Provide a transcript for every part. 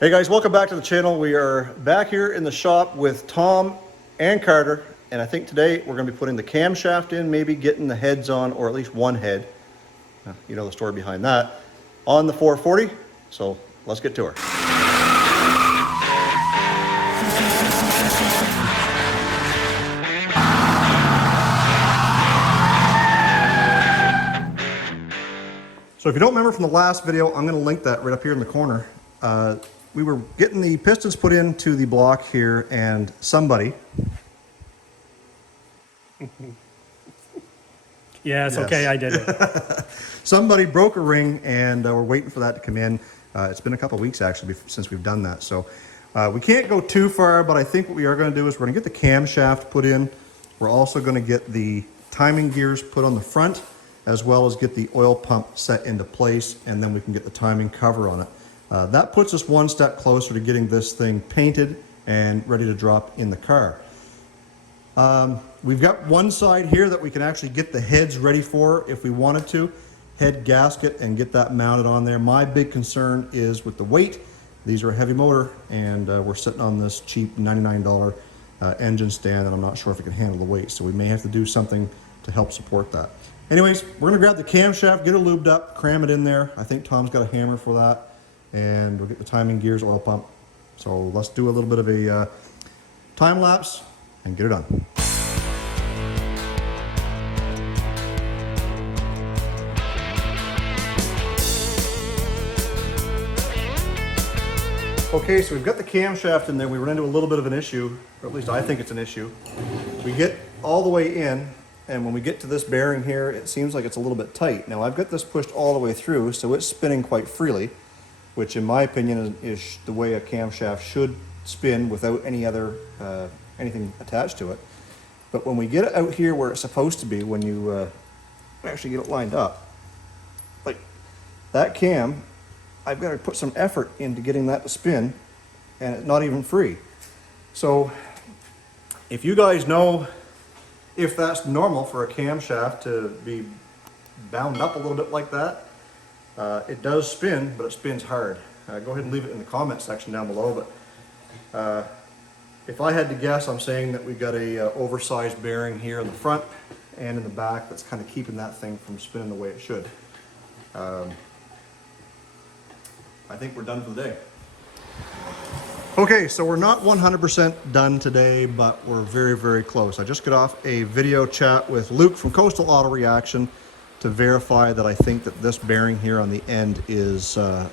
Hey guys, welcome back to the channel. We are back here in the shop with Tom and Carter, and I think today we're going to be putting the camshaft in, maybe getting the heads on, or at least one head, you know the story behind that, on the 440. So let's get to her. So if you don't remember from the last video, I'm going to link that right up here in the corner. We were getting the pistons put into the block here, and somebody... Yes, okay, I did it. Somebody broke a ring, and we're waiting for that to come in. It's been a couple of weeks, actually, since we've done that. So we can't go too far, but I think what we are going to do is we're going to get the camshaft put in. We're also going to get the timing gears put on the front, as well as get the oil pump set into place, and then we can get the timing cover on it. That puts us one step closer to getting this thing painted and ready to drop in the car. We've got one side here that we can actually get the heads ready for if we wanted to. Head gasket and get that mounted on there. My big concern is with the weight. These are a heavy motor, and we're sitting on this cheap $99 engine stand, and I'm not sure if it can handle the weight, so we may have to do something to help support that. Anyways, we're going to grab the camshaft, get it lubed up, cram it in there. I think Tom's got a hammer for that. And we'll get the timing gears, oil pump. So let's do a little bit of a time lapse and get it done. Okay, so we've got the camshaft in there. We run into a little bit of an issue, or at least I think it's an issue. We get all the way in, and when we get to this bearing here, it seems like it's a little bit tight. Now I've got this pushed all the way through, so it's spinning quite freely, which in my opinion is the way a camshaft should spin without any other anything attached to it. But when we get it out here where it's supposed to be, when you actually get it lined up, like that cam, I've got to put some effort into getting that to spin, and it's not even free. So if you guys know if that's normal for a camshaft to be bound up a little bit like that, it does spin, but it spins hard. Go ahead and leave it in the comment section down below. But if I had to guess, I'm saying that we've got a oversized bearing here in the front and in the back that's kind of keeping that thing from spinning the way it should. I think we're done for the day. Okay, so we're not 100% done today, but we're very, very close. I just got off a video chat with Luke from Coastal Auto Reaction to verify that I think that this bearing here on the end is the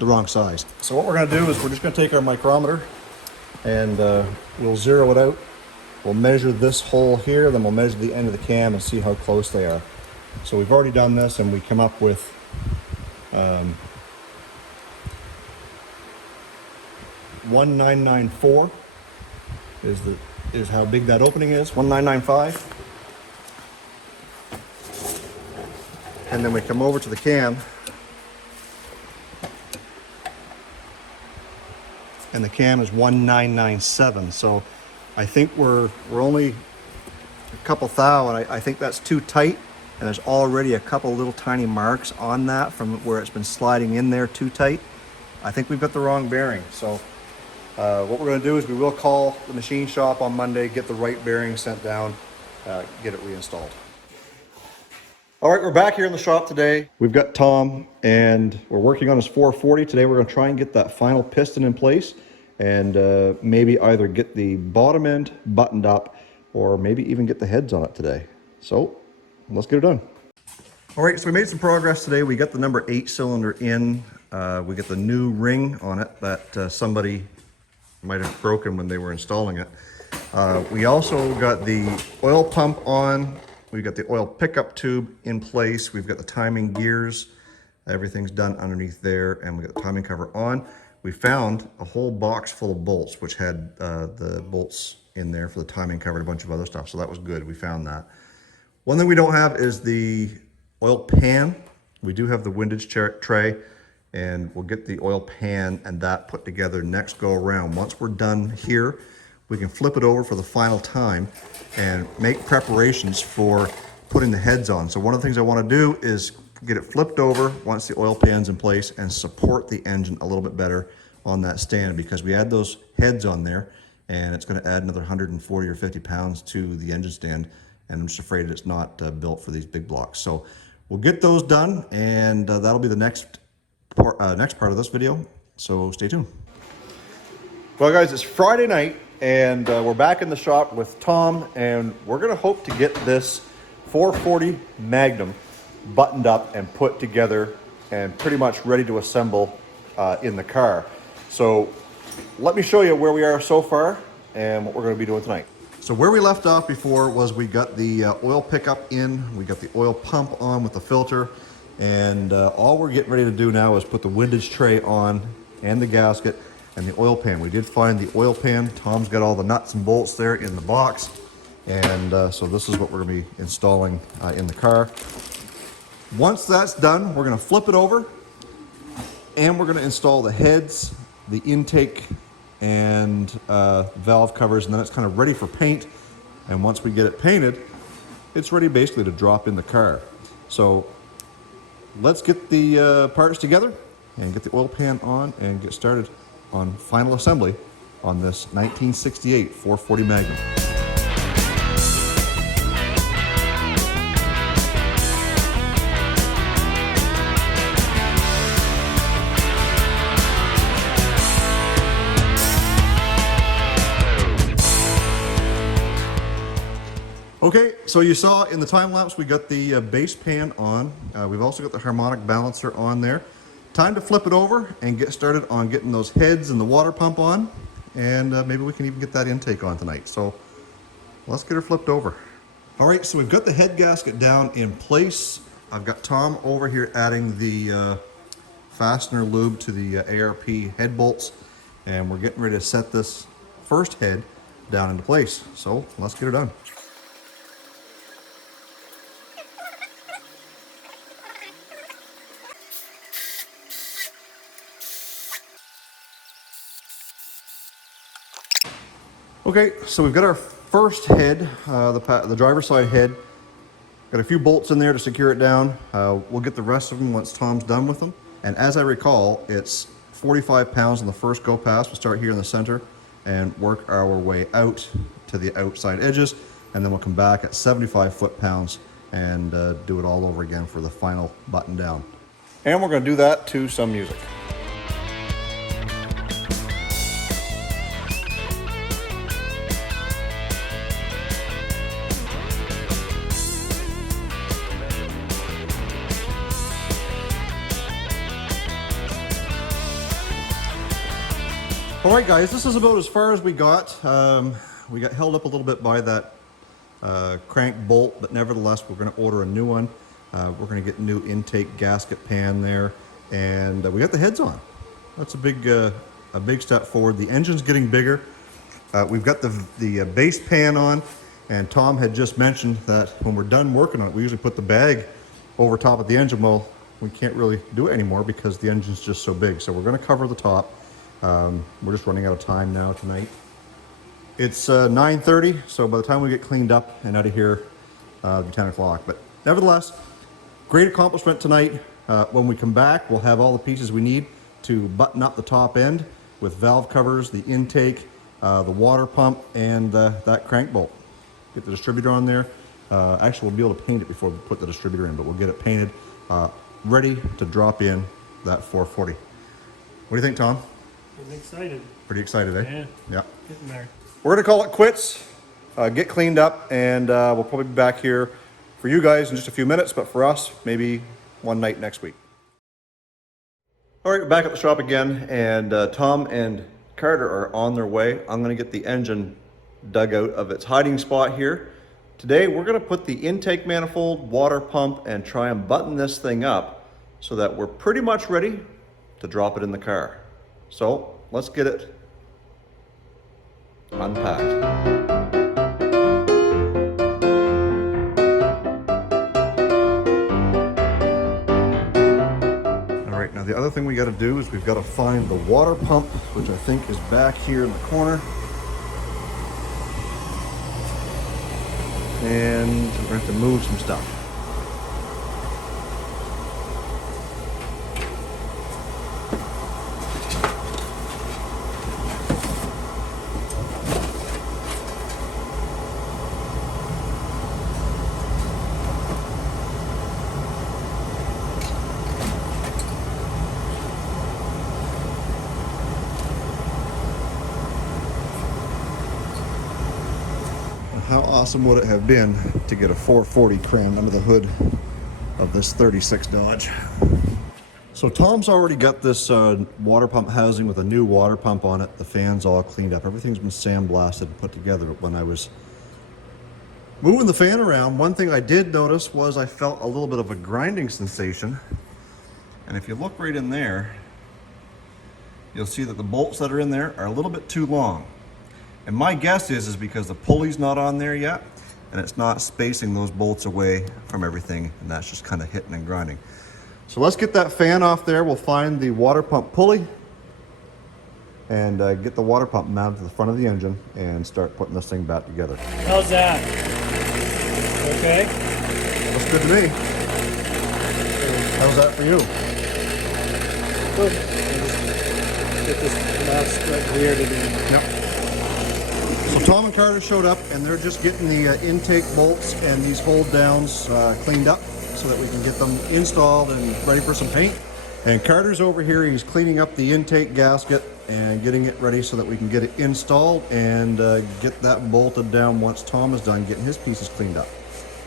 wrong size. So what we're going to do is we're just going to take our micrometer and we'll zero it out. We'll measure this hole here, then we'll measure the end of the cam and see how close they are. So we've already done this, and we come up with 1994 is how big that opening is, 1995. And then we come over to the cam, and the cam is 1997. So I think we're only a couple thou, and I think that's too tight. And there's already a couple little tiny marks on that from where it's been sliding in there too tight. I think we've got the wrong bearing. So what we're going to do is we will call the machine shop on Monday, get the right bearing sent down, get it reinstalled. All right, we're back here in the shop today. We've got Tom, and we're working on his 440. Today we're going to try and get that final piston in place, and maybe either get the bottom end buttoned up, or maybe even get the heads on it today. So let's get it done. All right, so we made some progress today. We got the number 8 cylinder in. We got the new ring on it that somebody might have broken when they were installing it. We also got the oil pump on. We've got the oil pickup tube in place. We've got the timing gears. Everything's done underneath there, and we got the timing cover on. We found a whole box full of bolts, which had the bolts in there for the timing cover and a bunch of other stuff. So that was good. We found that. One thing we don't have is the oil pan. We do have the windage tray, and we'll get the oil pan and that put together next go around. Once we're done here, we can flip it over for the final time and make preparations for putting the heads on. So one of the things I want to do is get it flipped over once the oil pan's in place and support the engine a little bit better on that stand, because we add those heads on there and it's going to add another 140 or 50 pounds to the engine stand, and I'm just afraid it's not built for these big blocks. So we'll get those done, and that'll be the next part of this video, so stay tuned. Well guys, it's Friday night and we're back in the shop with Tom, and we're going to hope to get this 440 Magnum buttoned up and put together and pretty much ready to assemble in the car. So let me show you where we are so far and what we're going to be doing tonight. So where we left off before was we got the oil pickup in, we got the oil pump on with the filter, and all we're getting ready to do now is put the windage tray on and the gasket and the oil pan. We did find the oil pan. Tom's got all the nuts and bolts there in the box, and so this is what we're going to be installing in the car. Once that's done, we're going to flip it over and we're going to install the heads, the intake, and valve covers, and then it's kind of ready for paint. And once we get it painted, it's ready basically to drop in the car. So let's get the parts together and get the oil pan on and get started on final assembly on this 1968 440 Magnum. Okay, so you saw in the time lapse we got the base pan on. We've also got the harmonic balancer on there. Time to flip it over and get started on getting those heads and the water pump on, and maybe we can even get that intake on tonight. So let's get her flipped over. All right, so we've got the head gasket down in place. I've got Tom over here adding the fastener lube to the ARP head bolts, and we're getting ready to set this first head down into place. So let's get her done. Okay, so we've got our first head, the driver's side head. Got a few bolts in there to secure it down. We'll get the rest of them once Tom's done with them. And as I recall, it's 45 pounds on the first go pass. We'll start here in the center and work our way out to the outside edges, and then we'll come back at 75 foot-pounds and do it all over again for the final button down. And we're going to do that to some music. All right, guys, this is about as far as we got. We got held up a little bit by that crank bolt, but nevertheless, we're going to order a new one. We're going to get new intake gasket pan there, and we got the heads on. That's a big step forward. The engine's getting bigger. We've got the base pan on, and Tom had just mentioned that when we're done working on it, we usually put the bag over top of the engine. Well, we can't really do it anymore because the engine's just so big. So we're going to cover the top. We're just running out of time now tonight. It's 9:30, so by the time we get cleaned up and out of here, it'll be 10 o'clock. But nevertheless, great accomplishment tonight. When we come back, we'll have all the pieces we need to button up the top end with valve covers, the intake, the water pump, and that crank bolt. Get the distributor on there. Actually, we'll be able to paint it before we put the distributor in, but we'll get it painted, ready to drop in that 440. What do you think, Tom? I'm excited. Pretty excited, eh? Yeah. Yeah. Getting there. We're going to call it quits, get cleaned up, and we'll probably be back here for you guys in just a few minutes, but for us, maybe one night next week. All right, back at the shop again, and Tom and Carter are on their way. I'm going to get the engine dug out of its hiding spot here. Today, we're going to put the intake manifold, water pump, and try and button this thing up so that we're pretty much ready to drop it in the car. So let's get it unpacked. All right, now the other thing we got to do is we've got to find the water pump, which I think is back here in the corner. And we're going to have to move some stuff. how awesome would it have been to get a 440 crammed under the hood of this 36 Dodge. So Tom's already got this water pump housing with a new water pump on it. The fan's all cleaned up. Everything's been sandblasted and put together. When I was moving the fan around, one thing I did notice was I felt a little bit of a grinding sensation. And if you look right in there, you'll see that the bolts that are in there are a little bit too long. And my guess is because the pulley's not on there yet, and it's not spacing those bolts away from everything, and that's just kind of hitting and grinding. So let's get that fan off there. We'll find the water pump pulley and get the water pump mounted to the front of the engine and start putting this thing back together. How's that? Okay? Looks good to me. How's that for you? Good. Get this last right here to be... Yep. So Tom and Carter showed up, and they're just getting the intake bolts and these hold downs cleaned up so that we can get them installed and ready for some paint. And Carter's over here, he's cleaning up the intake gasket and getting it ready so that we can get it installed and get that bolted down once Tom is done getting his pieces cleaned up.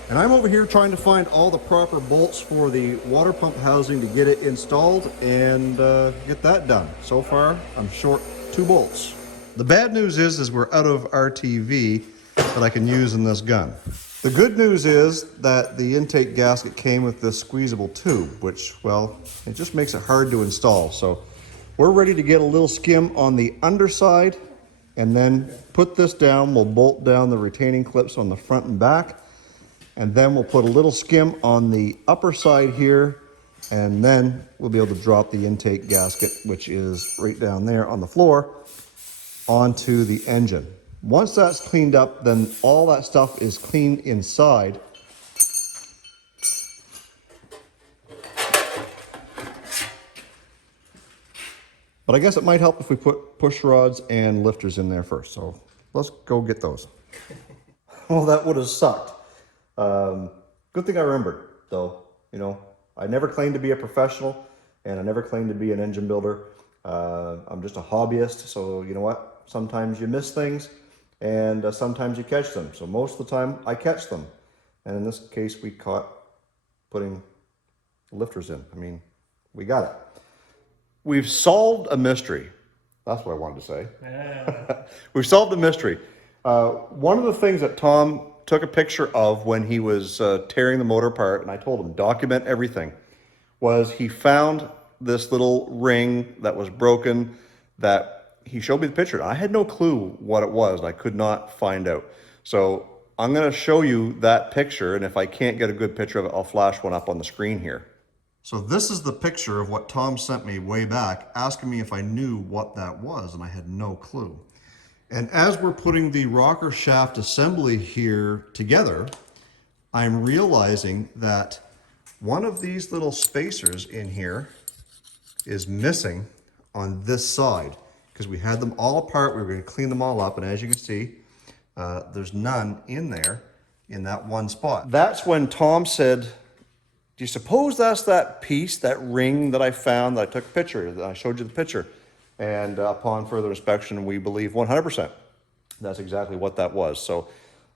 And I'm over here trying to find all the proper bolts for the water pump housing to get it installed and get that done. So far, I'm short 2 bolts. The bad news is we're out of RTV that I can use in this gun. The good news is that the intake gasket came with this squeezable tube, which, well, it just makes it hard to install. So we're ready to get a little skim on the underside and then put this down. We'll bolt down the retaining clips on the front and back, and then we'll put a little skim on the upper side here, and then we'll be able to drop the intake gasket, which is right down there on the floor, onto the engine. Once that's cleaned up, then all that stuff is cleaned inside. But I guess it might help if we put push rods and lifters in there first. So let's go get those. Well, that would have sucked. Good thing I remembered, though. You know, I never claimed to be a professional, and I never claimed to be an engine builder. I'm just a hobbyist, so you know what? Sometimes you miss things, and sometimes you catch them. So most of the time, I catch them. And in this case, we caught putting lifters in. I mean, we got it. We've solved a mystery. That's what I wanted to say. Yeah. We've solved a mystery. One of the things that Tom took a picture of when he was tearing the motor apart, and I told him, document everything, was he found this little ring that was broken that he showed me the picture. I had no clue what it was, and I could not find out. So I'm going to show you that picture, and if I can't get a good picture of it, I'll flash one up on the screen here. So this is the picture of what Tom sent me way back, asking me if I knew what that was, and I had no clue. And as we're putting the rocker shaft assembly here together, I'm realizing that one of these little spacers in here is missing on this side, because we had them all apart. We were going to clean them all up, and as you can see, there's none in there in that one spot. That's when Tom said, do you suppose that's that piece, that ring that I found, that I took a picture, that I showed you the picture? And upon further inspection, we believe 100% that's exactly what that was. So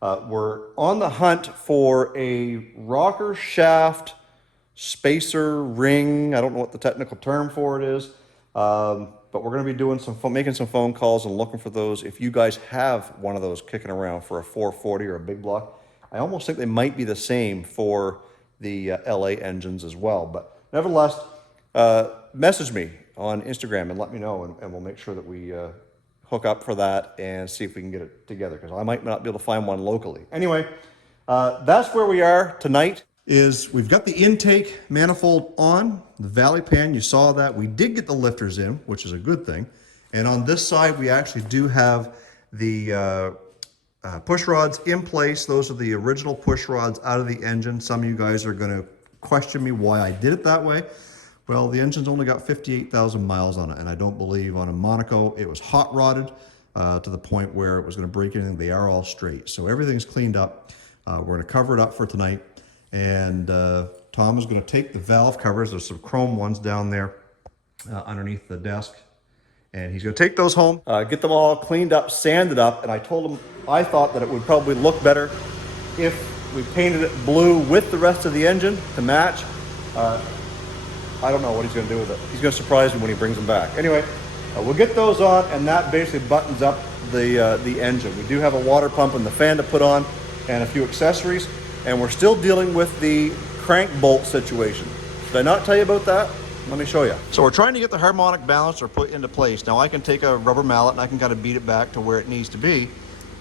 we're on the hunt for a rocker shaft spacer ring. I don't know what the technical term for it is, but we're going to be doing making some phone calls and looking for those. If you guys have one of those kicking around for a 440 or a big block, I almost think they might be the same for the LA engines as well. But nevertheless, message me on Instagram and let me know, and we'll make sure that we hook up for that and see if we can get it together, because I might not be able to find one locally. Anyway, that's where we are tonight. We've got the intake manifold on, the valley pan, you saw that. We did get the lifters in, which is a good thing. And on this side, we actually do have the push rods in place. Those are the original push rods out of the engine. Some of you guys are going to question me why I did it that way. Well, the engine's only got 58,000 miles on it, and I don't believe on a Monaco it was hot rodded to the point where it was going to break anything. They are all straight. So everything's cleaned up. We're going to cover it up for tonight. And Tom is going to take the valve covers. There's some chrome ones down there underneath the desk. And he's gonna take those home, get them all cleaned up, sanded up, and I told him I thought that it would probably look better if we painted it blue with the rest of the engine to match. I don't know what he's gonna do with it. He's gonna surprise me when he brings them back. Anyway, we'll get those on, and that basically buttons up the engine. We do have a water pump and the fan to put on, and a few accessories, and we're still dealing with the crank bolt situation. Did I not tell you about that? Let me show you. So we're trying to get the harmonic balancer put into place. Now I can take a rubber mallet and I can kind of beat it back to where it needs to be.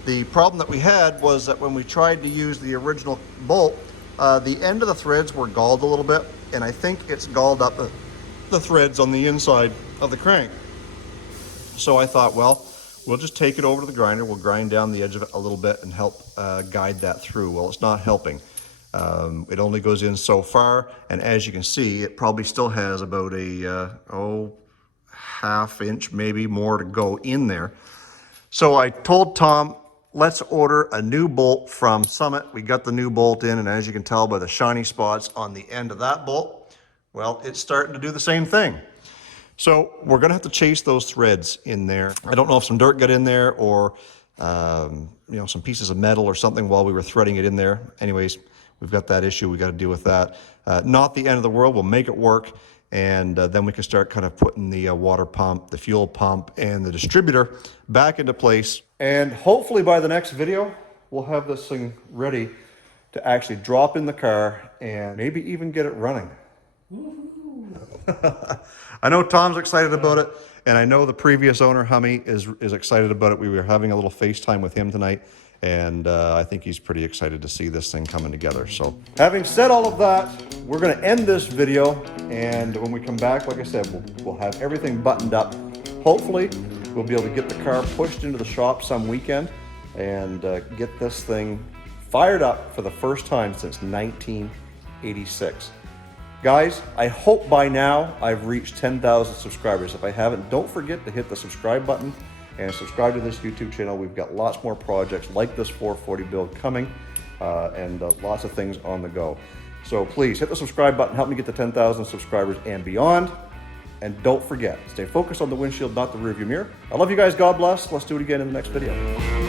The problem that we had was that when we tried to use the original bolt, the end of the threads were galled a little bit, and I think it's galled up the threads on the inside of the crank. So I thought, well, we'll just take it over to the grinder, we'll grind down the edge of it a little bit and help guide that through. Well, it's not helping. It only goes in so far, and as you can see, it probably still has about a half inch, maybe more, to go in there. So I told Tom, let's order a new bolt from Summit. We got the new bolt in, and as you can tell by the shiny spots on the end of that bolt, well, it's starting to do the same thing. So we're gonna have to chase those threads in there. I don't know if some dirt got in there or you know, some pieces of metal or something while we were threading it in there. Anyways, we've got that issue, we got to deal with that. Not the end of the world, we'll make it work, and then we can start kind of putting the water pump, the fuel pump, and the distributor back into place. And hopefully by the next video, we'll have this thing ready to actually drop in the car and maybe even get it running. I know Tom's excited about it, and I know the previous owner, Hummy, is excited about it. We were having a little FaceTime with him tonight, and I think he's pretty excited to see this thing coming together. So having said all of that, we're going to end this video, and when we come back, like I said, we'll have everything buttoned up. Hopefully we'll be able to get the car pushed into the shop some weekend and get this thing fired up for the first time since 1986. Guys, I hope by now I've reached 10,000 subscribers. If I haven't, don't forget to hit the subscribe button and subscribe to this YouTube channel. We've got lots more projects like this 440 build coming, and lots of things on the go. So please hit the subscribe button, help me get to 10,000 subscribers and beyond. And don't forget, stay focused on the windshield, not the rearview mirror. I love you guys, God bless. Let's do it again in the next video.